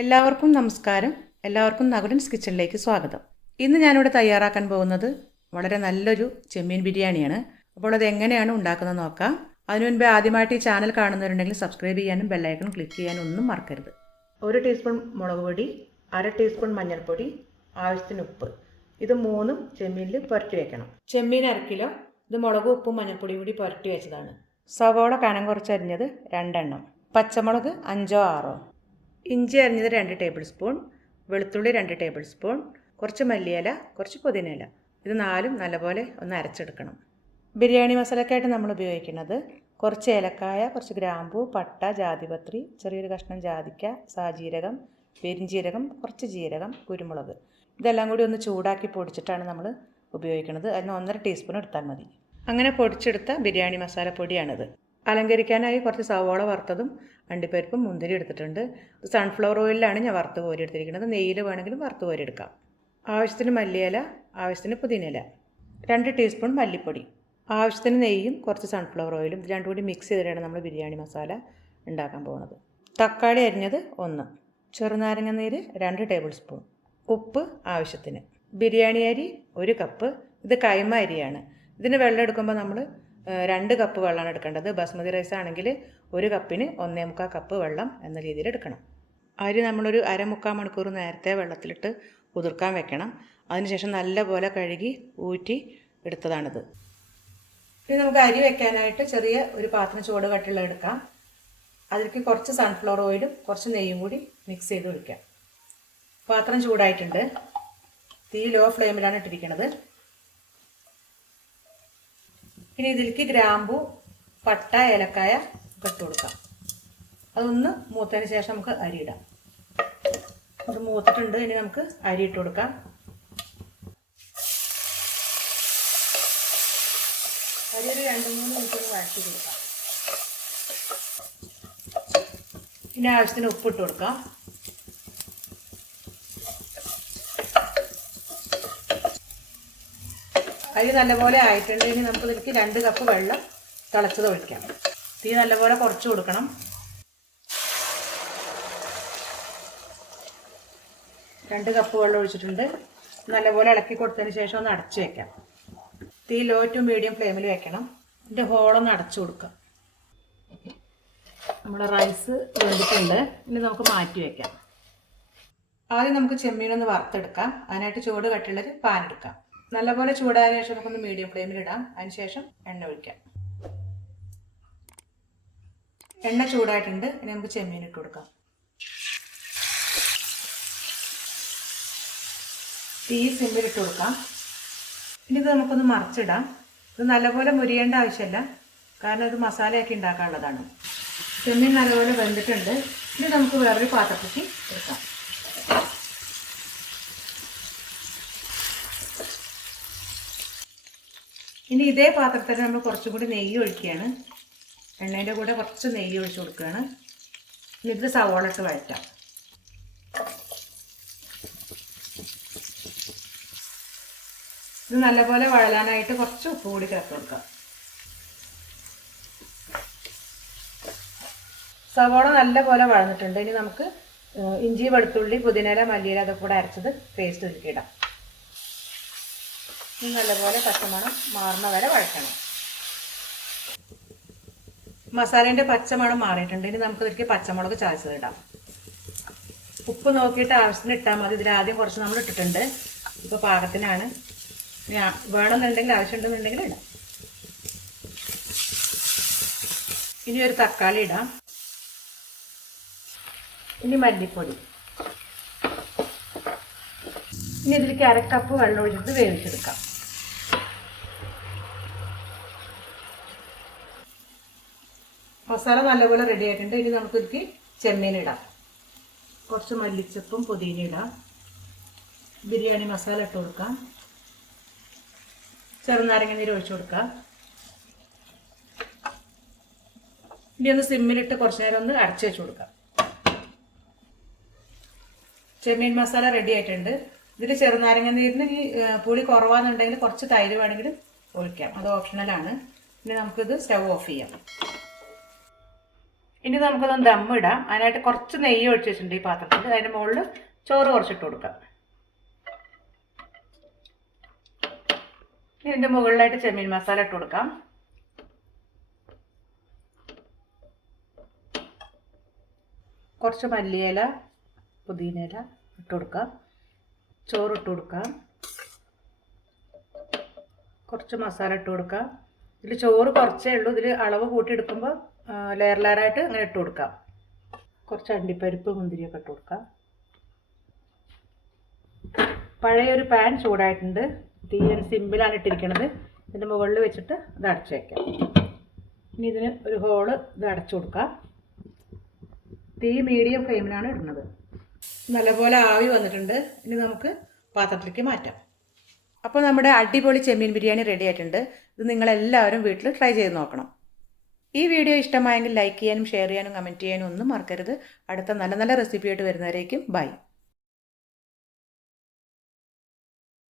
എല്ലാവർക്കും നമസ്കാരം. എല്ലാവർക്കും നകുലൻസ് കിച്ചണിലേക്ക് സ്വാഗതം. ഇന്ന് ഞാനിവിടെ തയ്യാറാക്കാൻ പോകുന്നത് വളരെ നല്ലൊരു ചെമ്മീൻ ബിരിയാണിയാണ്. അപ്പോൾ അത് എങ്ങനെയാണ് ഉണ്ടാക്കുന്നത് നോക്കാം. അതിനു മുൻപ് ആദ്യമായിട്ട് ഈ ചാനൽ കാണുന്നവരുണ്ടെങ്കിൽ സബ്സ്ക്രൈബ് ചെയ്യാനും ബെല്ലൈക്കൺ ക്ലിക്ക് ചെയ്യാനും ഒന്നും മറക്കരുത്. 1 ടീസ്പൂൺ മുളക് പൊടി, 1/2 ടീസ്പൂൺ മഞ്ഞൾപ്പൊടി, ആവശ്യത്തിന് ഉപ്പ്. ഇത് മൂന്നും ചെമ്മീനിൽ പുരട്ടി വെക്കണം. ചെമ്മീൻ 1/2 കിലോ. ഇത് മുളകും ഉപ്പും മഞ്ഞൾപ്പൊടിയും കൂടി പുരട്ടി വെച്ചതാണ്. സവോള കനം കുറച്ചരിഞ്ഞത് 2 എണ്ണം, പച്ചമുളക് 5ഓ 6ഓ, ഇഞ്ചി അരിഞ്ഞത് 2 ടേബിൾ സ്പൂൺ, വെളുത്തുള്ളി 2 ടേബിൾ സ്പൂൺ, കുറച്ച് മല്ലിയില, കുറച്ച് പുതിനയില. ഇത് നാലും നല്ലപോലെ ഒന്ന് അരച്ചെടുക്കണം. ബിരിയാണി മസാലയ്ക്കായിട്ട് നമ്മൾ ഉപയോഗിക്കുന്നത് കുറച്ച് ഏലക്കായ, കുറച്ച് ഗ്രാമ്പൂ, പട്ട, ജാതിപത്രി, ചെറിയൊരു കഷ്ണം ജാതിക്ക, സാജീരകം, പെരിഞ്ജീരകം, കുറച്ച് ജീരകം, കുരുമുളക്. ഇതെല്ലാം കൂടി ഒന്ന് ചൂടാക്കി പൊടിച്ചിട്ടാണ് നമ്മൾ ഉപയോഗിക്കുന്നത്. അതിന് 1.5 ടീസ്പൂൺ എടുത്താൽ മതി. അങ്ങനെ പൊടിച്ചെടുത്ത ബിരിയാണി മസാല പൊടിയാണിത്. അലങ്കരിക്കാനായി കുറച്ച് സവോള വറുത്തതും അണ്ടിപ്പരിപ്പും മുന്തിരി എടുത്തിട്ടുണ്ട്. ഇത് സൺഫ്ലവർ ഓയിലാണ് ഞാൻ വറുത്ത് കോരി എടുത്തിരിക്കുന്നത്. നെയ്യിൽ വേണമെങ്കിലും വറുത്ത് കോരി എടുക്കാം. ആവശ്യത്തിന് മല്ലിയില, ആവശ്യത്തിന് പുതിനയില, 2 ടീസ്പൂൺ മല്ലിപ്പൊടി, ആവശ്യത്തിന് നെയ്യും കുറച്ച് സൺഫ്ലവർ ഓയിലും. ഇത് രണ്ടും കൂടി മിക്സ് ചെയ്തിട്ടാണ് നമ്മൾ ബിരിയാണി മസാല ഉണ്ടാക്കാൻ പോകുന്നത്. തക്കാളി അരിഞ്ഞത് 1, ചെറുനാരങ്ങ നീര് 2 ടേബിൾ സ്പൂൺ, ഉപ്പ് ആവശ്യത്തിന്, ബിരിയാണി അരി 1 കപ്പ്. ഇത് കൈമ അരിയാണ്. ഇതിന് വെള്ളം എടുക്കുമ്പോൾ നമ്മൾ 2 കപ്പ് വെള്ളമാണ് എടുക്കേണ്ടത്. ബസ്മതി റൈസ് ആണെങ്കിൽ 1 കപ്പിന് 1.25 കപ്പ് വെള്ളം എന്ന രീതിയിൽ എടുക്കണം. അരി നമ്മളൊരു 1/2 മണിക്കൂർ നേരത്തെ വെള്ളത്തിലിട്ട് കുതിർക്കാൻ വെക്കണം. അതിനുശേഷം നല്ലപോലെ കഴുകി ഊറ്റി എടുത്തതാണിത്. ഇനി നമുക്ക് അരി വെക്കാനായിട്ട് ചെറിയ ഒരു പാത്രം ചൂട് കട്ടിയുള്ള എടുക്കാം. അതിലേക്ക് കുറച്ച് സൺഫ്ലവർ ഓയിലും കുറച്ച് നെയ്യും കൂടി മിക്സ് ചെയ്ത് ഒഴിക്കാം. പാത്രം ചൂടായിട്ടുണ്ട്. തീ ലോ ഫ്ലെയിമിലാണ് ഇട്ടിരിക്കുന്നത്. ഇനി ഇതിലേക്ക് ഗ്രാമ്പൂ, പട്ട, ഏലക്കായ ഇട്ട് കൊടുക്കാം. അതൊന്ന് മൂത്തതിന് ശേഷം നമുക്ക് അരി ഇടാം. അത് മൂത്തിട്ടുണ്ട്. ഇനി നമുക്ക് അരി ഇട്ട് കൊടുക്കാം. അരി ഒരു 2-3 മിനിറ്റ് ഒന്ന് വഴറ്റി കൊടുക്കാം. പിന്നെ ആവശ്യത്തിന് ഉപ്പിട്ട് കൊടുക്കാം. അരി നല്ലപോലെ ആയിട്ടുണ്ട്. ഇനി നമുക്ക് ഇതിലേക്ക് 2 കപ്പ് വെള്ളം തിളച്ചത് ഒഴിക്കാം. തീ നല്ലപോലെ കുറച്ച് കൊടുക്കണം. 2 കപ്പ് വെള്ളം ഒഴിച്ചിട്ടുണ്ട്. നല്ലപോലെ ഇളക്കി കൊടുത്തതിന് ശേഷം ഒന്ന് അടച്ചു വെക്കാം. തീ ലോ ടു മീഡിയം ഫ്ലെയിമിൽ വെക്കണം. ഇതിൻ്റെ ഹോളൊന്ന് അടച്ചു കൊടുക്കാം. നമ്മുടെ റൈസ് വെന്തിട്ടുണ്ട്. ഇനി നമുക്ക് മാറ്റി വയ്ക്കാം. ആദ്യം നമുക്ക് ചെമ്മീനൊന്ന് വറുത്തെടുക്കാം. അതിനായിട്ട് ചൂട് കട്ടിയുള്ളൊരു പാൻ എടുക്കാം. നല്ലപോലെ ചൂടായതിനു ശേഷം നമുക്കൊന്ന് മീഡിയം ഫ്ലെയിമിൽ ഇടാം. അതിനുശേഷം എണ്ണ ഒഴിക്കാം. എണ്ണ ചൂടായിട്ടുണ്ട്. ഇനി നമുക്ക് ചെമ്മീൻ ഇട്ട് കൊടുക്കാം. തീ സിമ്മിൽ ഇട്ട് കൊടുക്കാം. ഇനി ഇത് നമുക്കൊന്ന് മറിച്ചിടാം. ഇത് നല്ലപോലെ മുരിയേണ്ട ആവശ്യമില്ല, കാരണം ഇത് മസാലയൊക്കെ ഉണ്ടാക്കാനുള്ളതാണ്. ചെമ്മീൻ നല്ലപോലെ വെന്തിട്ടുണ്ട്. ഇനി നമുക്ക് വേറൊരു പാത്രത്തിലേക്ക് എടുക്കാം. ഇനി ഇതേ പാത്രത്തിൽ നമ്മൾ കുറച്ചും കൂടി നെയ്യ് ഒഴിക്കുകയാണ്. എണ്ണേൻ്റെ കൂടെ കുറച്ച് നെയ്യ് ഒഴിച്ച് കൊടുക്കുകയാണ്. ഇനി ഇത് സവോള ഇട്ട് വഴറ്റാം. ഇത് നല്ലപോലെ വഴലാനായിട്ട് കുറച്ച് ഉപ്പ് കൂടി ചേർത്ത് കൊടുക്കാം. സവോള നല്ലപോലെ വഴന്നിട്ടുണ്ട്. ഇനി നമുക്ക് ഇഞ്ചി, വെളുത്തുള്ളി, പുതിനയില, മല്ലിയില അതൊക്കെ കൂടെ അരച്ചത് പേസ്റ്റ് ഇതിലേക്കിടാം. ഇനി നല്ലപോലെ പച്ചമണം മാറുന്ന വരെ വഴറ്റണം. മസാലേൻ്റെ പച്ചമണം മാറിയിട്ടുണ്ട്. ഇനി നമുക്ക് ഇതിലേക്ക് പച്ചമുളക് ചതച്ചതിടാം. ഉപ്പ് നോക്കിയിട്ട് ആവശ്യത്തിന് ഇട്ടാൽ മതി. ഇതിലാദ്യം കുറച്ച് നമ്മൾ ഇട്ടിട്ടുണ്ട്. ഇപ്പോൾ പാകത്തിനാണ്. വേണമെന്നുണ്ടെങ്കിൽ ആവശ്യമുണ്ടെന്നുണ്ടെങ്കിൽ ഇടാം. ഇനി ഒരു തക്കാളി ഇടാം. ഇനി മല്ലിപ്പൊടി. ഇനി ഇതിലേക്ക് 1/2 കപ്പ് വെള്ളം ഒഴിച്ചിട്ട് വേവിച്ചെടുക്കാം. മസാല നല്ലപോലെ റെഡി ആയിട്ടുണ്ട്. ഇനി നമുക്ക് ഇതിലേക്ക് ചെമ്മീൻ ഇടാം. കുറച്ച് മല്ലിച്ചപ്പും പുതിന ഇടാം. ബിരിയാണി മസാല ഇട്ട് കൊടുക്കാം. ചെറുനാരങ്ങ നീര് ഒഴിച്ചു കൊടുക്കാം. ഇനി ഒന്ന് സിമ്മിലിട്ട് കുറച്ച് നേരം ഒന്ന് അടച്ചു വെച്ച് കൊടുക്കാം. ചെമ്മീൻ മസാല റെഡി ആയിട്ടുണ്ട്. ഇതിൽ ചെറുനാരങ്ങ നീരിന് ഈ പുളി കുറവാണെന്നുണ്ടെങ്കിൽ കുറച്ച് തൈര് വേണമെങ്കിൽ ഒഴിക്കാം. അത് ഓപ്ഷണലാണ്. ഇനി നമുക്കിത് സ്റ്റവ് ഓഫ് ചെയ്യാം. ഇനി നമുക്കൊന്ന് ദമ്മിടാം. അതിനായിട്ട് കുറച്ച് നെയ്യ് ഒഴിച്ച് വെച്ചിട്ടുണ്ട് ഈ പാത്രത്തിൽ. അതിൻ്റെ മുകളിൽ ചോറ് കുറച്ചിട്ട് കൊടുക്കാം. ഇനി ഇതിൻ്റെ മുകളിലായിട്ട് ചെമ്മീൻ മസാല ഇട്ട് കൊടുക്കാം. കുറച്ച് മല്ലിയില, പുതിനയില ഇട്ട് കൊടുക്കാം. ചോറ് ഇട്ട് കൊടുക്കാം. കുറച്ച് മസാല ഇട്ട് കൊടുക്കാം. ഇതിൽ ചോറ് കുറച്ചേ ഉള്ളൂ. ഇതിൽ അളവ് കൂട്ടിയെടുക്കുമ്പോൾ ലെയർ ലെയറായിട്ട് അങ്ങനെ ഇട്ട് കൊടുക്കാം. കുറച്ച് അണ്ടിപ്പരിപ്പ്, മുന്തിരിയൊക്കെ ഇട്ട് കൊടുക്കാം. പഴയൊരു പാൻ ചൂടായിട്ടുണ്ട്. തീ സിമ്പിളാണ് ഇട്ടിരിക്കുന്നത്. ഇതിൻ്റെ മുകളിൽ വെച്ചിട്ട് ഇത് അടച്ചു വയ്ക്കാം. ഇനി ഇതിന് ഒരു ഹോള് ഇത് അടച്ചു കൊടുക്കാം. തീ മീഡിയം ഫ്ലെയിമിലാണ് ഇടുന്നത്. നല്ലപോലെ ആവി വന്നിട്ടുണ്ട്. ഇനി നമുക്ക് പാത്രത്തിലേക്ക് മാറ്റാം. അപ്പോൾ നമ്മുടെ അടിപൊളി ചെമ്മീൻ ബിരിയാണി റെഡി ആയിട്ടുണ്ട്. ഇത് നിങ്ങളെല്ലാവരും വീട്ടിൽ ട്രൈ ചെയ്ത് നോക്കണം. ഈ വീഡിയോ ഇഷ്ടമായെങ്കിൽ ലൈക്ക് ചെയ്യാനും ഷെയർ ചെയ്യാനും കമൻറ്റ് ചെയ്യാനും ഒന്നും മറക്കരുത്. അടുത്ത നല്ല നല്ല റെസിപ്പിയായിട്ട് വരുന്നവരേക്കും ബൈ.